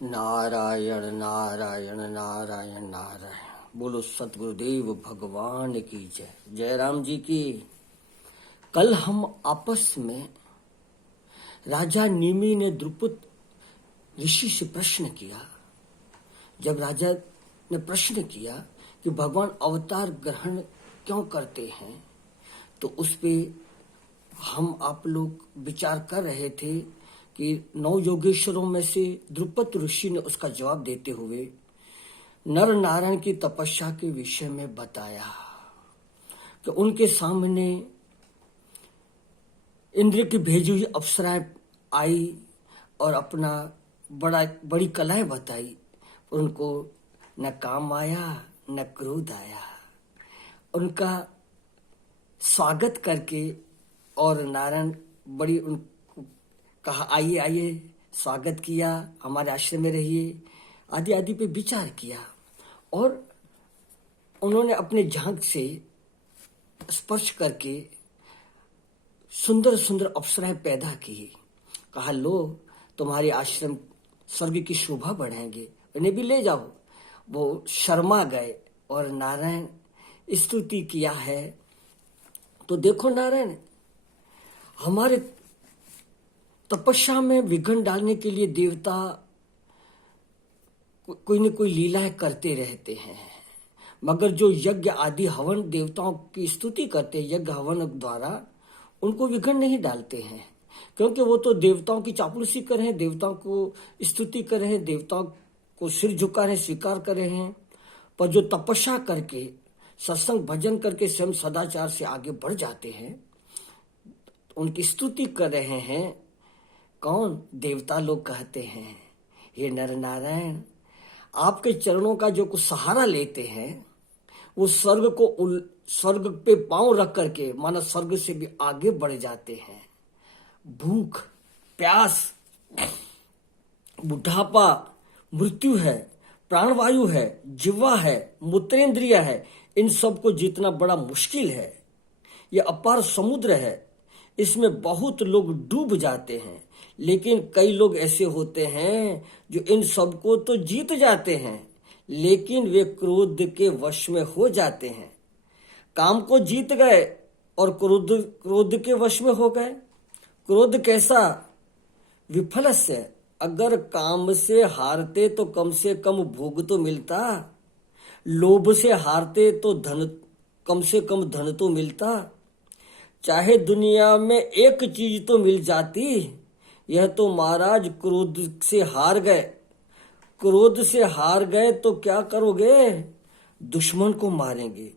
नारायण नारायण नारायण नारायण। बोलो सतगुरुदेव भगवान की जय। जयराम जी की। कल हम आपस में राजा निमि ने द्रुपद ऋषि से प्रश्न किया। जब राजा ने प्रश्न किया कि भगवान अवतार ग्रहण क्यों करते हैं, तो उस पे हम आप लोग विचार कर रहे थे कि 9 योगेश्वरों में से द्रुपद ऋषि ने उसका जवाब देते हुए नर नारायण की तपस्या के विषय में बताया कि उनके सामने इंद्र की भेजी हुई अप्सराएं आई और अपना बड़ी कलाएं बताई। उनको न काम आया न क्रोध आया। उनका स्वागत करके और नारायण बड़ी उनको कहा आइए आइए, स्वागत किया, हमारे आश्रम में रहिए, आदि आदि पे विचार किया। और उन्होंने अपने झांक से स्पर्श करके सुंदर सुंदर अप्सराएं पैदा की। कहा लो, तुम्हारे आश्रम स्वर्ग की शोभा बढ़ाएंगे, उन्हें भी ले जाओ। वो शर्मा गए और नारायण स्तुति किया है। तो देखो नारायण, हमारे तपस्या में विघ्न डालने के लिए देवता कोई न कोई लीलाएं करते रहते हैं, मगर जो यज्ञ आदि हवन देवताओं की स्तुति करते हैं, यज्ञ हवन द्वारा उनको विघ्न नहीं डालते हैं, क्योंकि वो तो देवताओं की चापलूसी कर रहे हैं, देवताओं को स्तुति कर रहे हैं, देवताओं को सिर झुका रहे हैं, स्वीकार कर रहे हैं। पर जो तपस्या करके सत्संग भजन करके स्वयं सदाचार से आगे बढ़ जाते हैं, उनकी स्तुति कर रहे हैं। कौन? देवता लोग कहते हैं, हे नर नारायण, आपके चरणों का जो कुछ सहारा लेते हैं वो स्वर्ग पे पांव रख करके मानो स्वर्ग से भी आगे बढ़ जाते हैं। भूख, प्यास, बुढ़ापा, मृत्यु है, प्राणवायु है, जिह्वा है, मूत्रेंद्रिय है, इन सब को जीतना बड़ा मुश्किल है। यह अपार समुद्र है, इसमें बहुत लोग डूब जाते हैं। लेकिन कई लोग ऐसे होते हैं जो इन सब को तो जीत जाते हैं, लेकिन वे क्रोध के वश में हो जाते हैं। काम को जीत गए और क्रोध के वश में हो गए। क्रोध कैसा? विफल से। अगर काम से हारते तो कम से कम भोग तो मिलता, लोभ से हारते तो कम से कम धन तो मिलता, चाहे दुनिया में एक चीज तो मिल जाती। यह तो महाराज क्रोध से हार गए। क्रोध से हार गए तो क्या करोगे? दुश्मन को मारेंगे।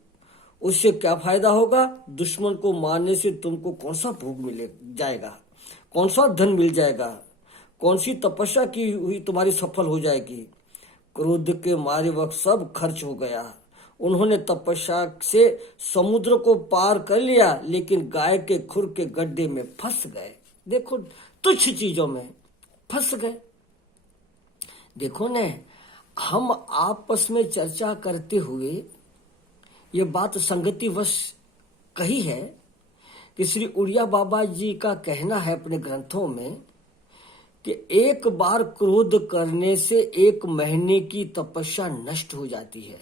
उससे क्या फायदा होगा? दुश्मन को मारने से तुमको कौन सा भोग मिले जाएगा, कौन सा धन मिल जाएगा, कौन सी तपस्या की हुई तुम्हारी सफल हो जाएगी? क्रोध के मारे वक्त सब खर्च हो गया। उन्होंने तपस्या से समुद्र को पार कर लिया, लेकिन गाय के खुर के गड्ढे में फंस गए। देखो, तुच्छ चीजों में फंस गए। देखो ने, हम आपस में चर्चा करते हुए ये बात संगतिवश कही है कि श्री उड़िया बाबा जी का कहना है अपने ग्रंथों में कि एक बार क्रोध करने से 1 महीने की तपस्या नष्ट हो जाती है।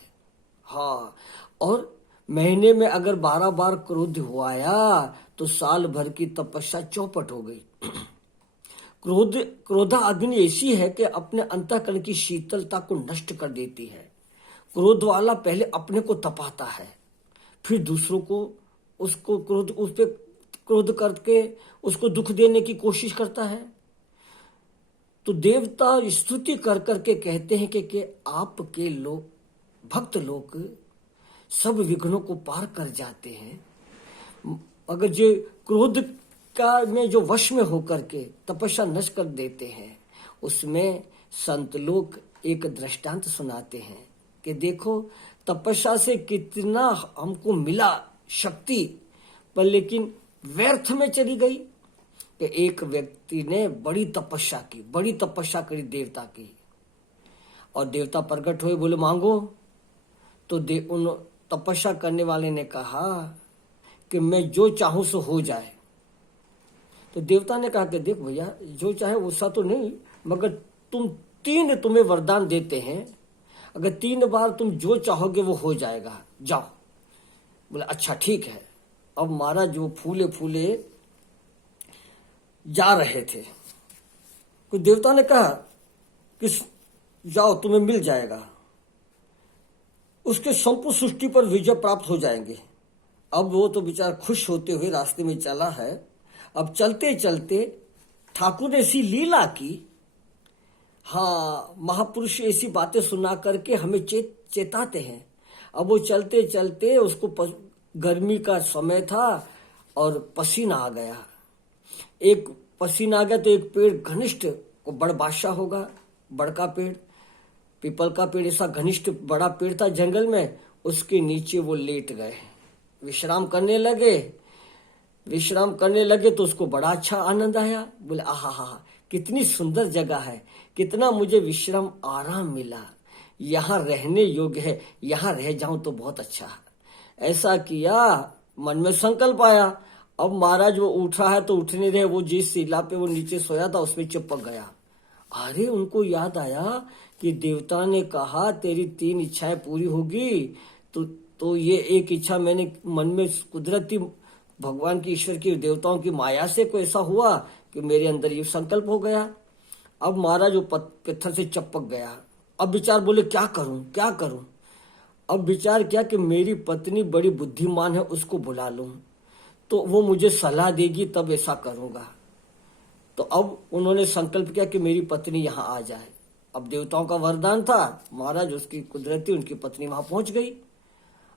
हाँ, और महीने में अगर 12 बार क्रोध हुआ तो साल भर की तपस्या चौपट हो गई। क्रोधा अग्नि ऐसी है कि अपने अंतःकरण की शीतलता को नष्ट कर देती है। क्रोध वाला पहले अपने को तपाता है, फिर दूसरों को उस पे क्रोध करके उसको दुख देने की कोशिश करता है। तो देवता स्तुति कर करके कहते हैं कि आपके लोग, भक्त लोग सब विघ्नों को पार कर जाते हैं। अगर जो क्रोध का में जो वश में होकर के तपस्या नष्ट कर देते हैं, उसमें संत लोग एक दृष्टांत सुनाते हैं कि देखो तपस्या से कितना हमको मिला शक्ति, पर लेकिन व्यर्थ में चली गई। कि एक व्यक्ति ने बड़ी तपस्या करी देवता की, और देवता प्रकट हुए, बोले मांगो। तो उन तपस्या करने वाले ने कहा कि मैं जो चाहूं सो हो जाए। तो देवता ने कहा कि देख भैया, जो चाहे वैसा तो नहीं, मगर तुम 3 तुम्हें वरदान देते हैं, अगर 3 बार तुम जो चाहोगे वो हो जाएगा, जाओ। बोले अच्छा ठीक है। अब महाराज वो फूले फूले जा रहे थे, कुछ देवता ने कहा कि जाओ तुम्हें मिल जाएगा, उसके संपूर्ण सृष्टि पर विजय प्राप्त हो जाएंगे। अब वो तो बेचारा खुश होते हुए रास्ते में चला है। अब चलते चलते ठाकुर ने ऐसी लीला की, हाँ महापुरुष ऐसी बातें सुना करके हमें चेताते हैं। अब वो चलते चलते उसको गर्मी का समय था और पसीना आ गया। एक पसीना आ गया तो एक पेड़ घनिष्ठ को बड़ बादशाह होगा, बड़का पेड़, पीपल का पेड़, ऐसा घनिष्ठ बड़ा पेड़ था जंगल में, उसके नीचे वो लेट गए, विश्राम करने लगे। विश्राम करने लगे तो उसको बड़ा अच्छा आनंद आया। बोले आहा हा, कितनी सुंदर जगह है, कितना मुझे विश्राम आराम मिला, यहाँ रहने योग्य है, यहाँ रह जाऊं तो बहुत अच्छा है। ऐसा किया, मन में संकल्प आया। अब महाराज वो उठा है तो उठ नहीं रहे, वो जिस शिला पे वो नीचे सोया था उसमें चिपक गया। अरे उनको याद आया कि देवता ने कहा तेरी 3 इच्छाएं पूरी होगी, तो ये एक इच्छा मैंने मन में कुदरती भगवान की, ईश्वर की, देवताओं की माया से कोई ऐसा हुआ कि मेरे अंदर ये संकल्प हो गया। अब महाराज वो पत्थर से चिपक गया। अब विचार बोले क्या करूं क्या करूं। अब विचार किया कि मेरी पत्नी बड़ी बुद्धिमान है, उसको बुला लूं तो वो मुझे सलाह देगी, तब ऐसा करूंगा। तो अब उन्होंने संकल्प किया कि मेरी पत्नी यहाँ आ जाए। अब देवताओं का वरदान था, महाराज उसकी कुदरती उनकी पत्नी वहां पहुंच गई।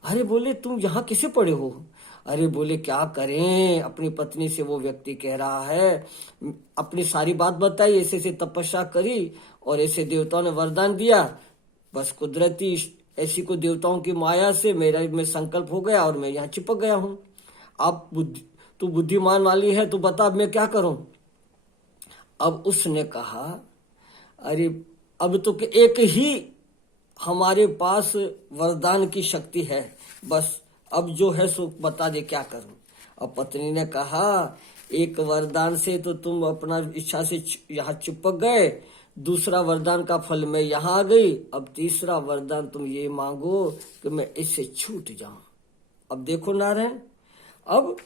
अरे बोले तुम यहाँ किसे पड़े हो। अरे बोले क्या करें, अपनी पत्नी से वो व्यक्ति कह रहा है, अपनी सारी बात बताई, ऐसे ऐसे तपस्या करी और ऐसे देवताओं ने वरदान दिया, बस कुदरती ऐसी को देवताओं की माया से मेरा में संकल्प हो गया और मैं यहाँ चिपक गया हूँ। आप तू बुद्धिमान वाली है, तू बता अब मैं क्या करूं। अब उसने कहा अरे अब तो एक ही हमारे पास वरदान की शक्ति है, बस अब जो है सो बता दे क्या करूं। अब पत्नी ने कहा एक वरदान से तो तुम अपना इच्छा से यहाँ चिपक गए, दूसरा वरदान का फल मैं यहाँ आ गई, अब तीसरा वरदान तुम ये मांगो कि मैं इससे छूट जाऊं। अब देखो नारायण, अब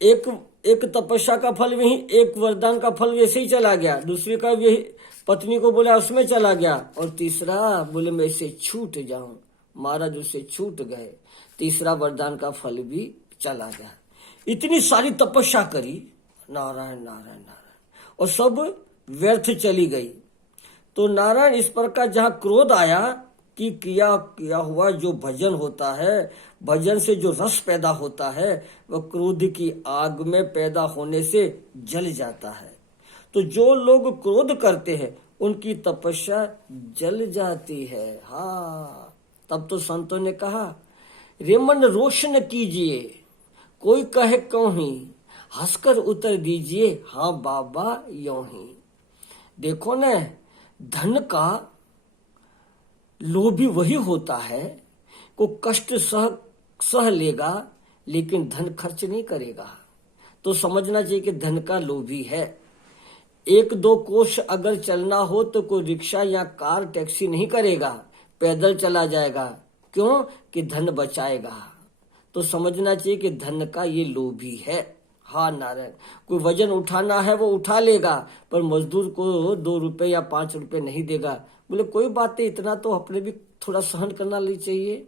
एक तपस्या का फल वही, एक वरदान का फल वैसे ही चला गया, दूसरे का यही पत्नी को बोला उसमें चला गया, और तीसरा बोले मैं इससे छूट जाऊं। महाराज उससे छूट गए, तीसरा वरदान का फल भी चला गया। इतनी सारी तपस्या करी, नारायण नारायण नारायण, और सब व्यर्थ चली गई। तो नारायण इस प्रकार जहाँ क्रोध आया कि किया हुआ जो भजन होता है, भजन से जो रस पैदा होता है वह क्रोध की आग में पैदा होने से जल जाता है। तो जो लोग क्रोध करते हैं उनकी तपस्या जल जाती है। हाँ, तब तो संतों ने कहा रे मन रोशन कीजिए, कोई कहे क्यों ही, हंसकर उत्तर दीजिए हाँ बाबा यों ही। देखो न, धन का लोभी वही होता है को कष्ट सह लेगा लेकिन धन खर्च नहीं करेगा। तो समझना चाहिए कि धन का लोभी है। 1-2 कोस अगर चलना हो तो कोई रिक्शा या कार टैक्सी नहीं करेगा, पैदल चला जाएगा। क्यों? कि धन बचाएगा। तो समझना चाहिए कि धन का ये लोभी है। हाँ नारायण, कोई वजन उठाना है वो उठा लेगा, पर मजदूर को 2 रुपए या 5 रुपए नहीं देगा। बोले कोई बात नहीं, इतना तो अपने भी थोड़ा सहन करना चाहिए।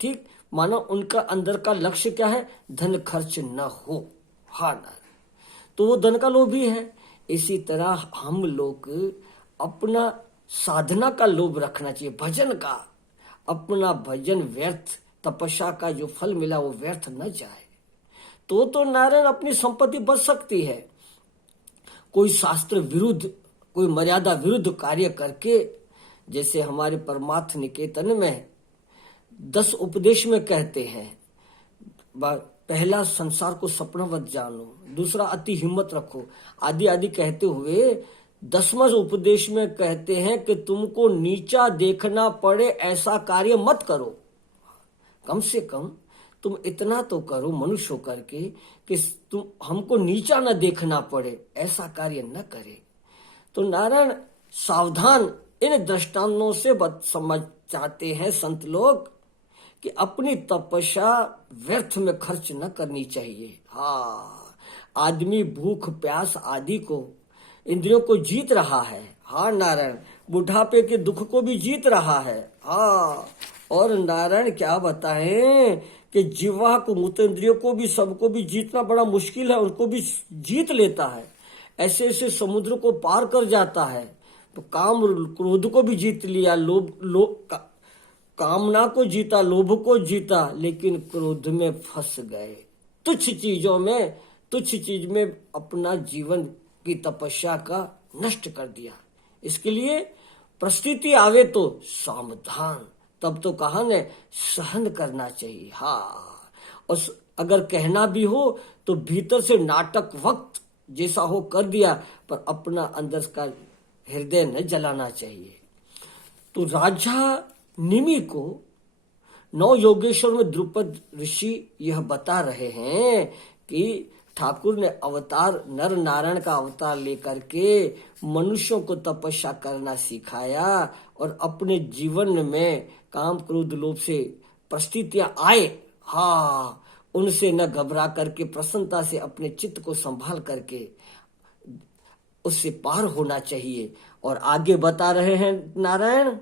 ठीक, मानो उनका अंदर का लक्ष्य क्या है, धन खर्च न हो। हाँ नारायण, तो वो धन का लोभी है। इसी तरह हम लोग अपना साधना का लोभ रखना चाहिए, भजन का। अपना भजन व्यर्थ, तपस्या का जो फल मिला वो व्यर्थ न जाए। तो नारायण अपनी संपत्ति बच सकती है। कोई शास्त्र विरुद्ध, कोई मर्यादा विरुद्ध कार्य करके, जैसे हमारे परमार्थ निकेतन में 10 उपदेश में कहते हैं, पहला संसार को सपनावत जानो, दूसरा अति हिम्मत रखो, आदि आदि कहते हुए 10वां उपदेश में कहते हैं कि तुमको नीचा देखना पड़े ऐसा कार्य मत करो। कम से कम तुम इतना तो करो मनुष्य होकर के कि तुम हमको नीचा न देखना पड़े, ऐसा कार्य न करे। तो नारायण सावधान। इन दृष्टांतों से समझ चाहते हैं संत लोग कि अपनी तपस्या व्यर्थ में खर्च न करनी चाहिए। हाँ, आदमी भूख प्यास आदि को, इंद्रियों को जीत रहा है। हाँ नारायण, बुढ़ापे के दुख को भी जीत रहा है। हाँ, और नारायण क्या बताएं कि जीवा को, मूत्र इंद्रियों को भी, सबको भी जीतना बड़ा मुश्किल है, उनको भी जीत लेता है। ऐसे ऐसे समुद्र को पार कर जाता है। तो काम क्रोध को भी जीत लिया, कामना को जीता, लोभ को जीता, लेकिन क्रोध में फंस गए। तुच्छ चीजों में, तुच्छ चीज में अपना जीवन की तपस्या का नष्ट कर दिया। इसके लिए परिस्थिति आवे तो सावधान, तब तो कहा ने सहन करना चाहिए। हाँ, और अगर कहना भी हो तो भीतर से नाटक वक्त जैसा हो कर दिया, पर अपना अंदर का हृदय न जलाना चाहिए। तो राजा निमि को नौ योगेश्वर में द्रुपद ऋषि यह बता रहे हैं कि ठाकुर ने अवतार, नर नारायण का अवतार लेकर के मनुष्यों को तपस्या करना सिखाया, और अपने जीवन में काम क्रोध लोभ से परिस्थितियां आए, हाँ, उनसे न घबरा करके प्रसन्नता से अपने चित्त को संभाल करके उससे पार होना चाहिए। और आगे बता रहे हैं नारायण,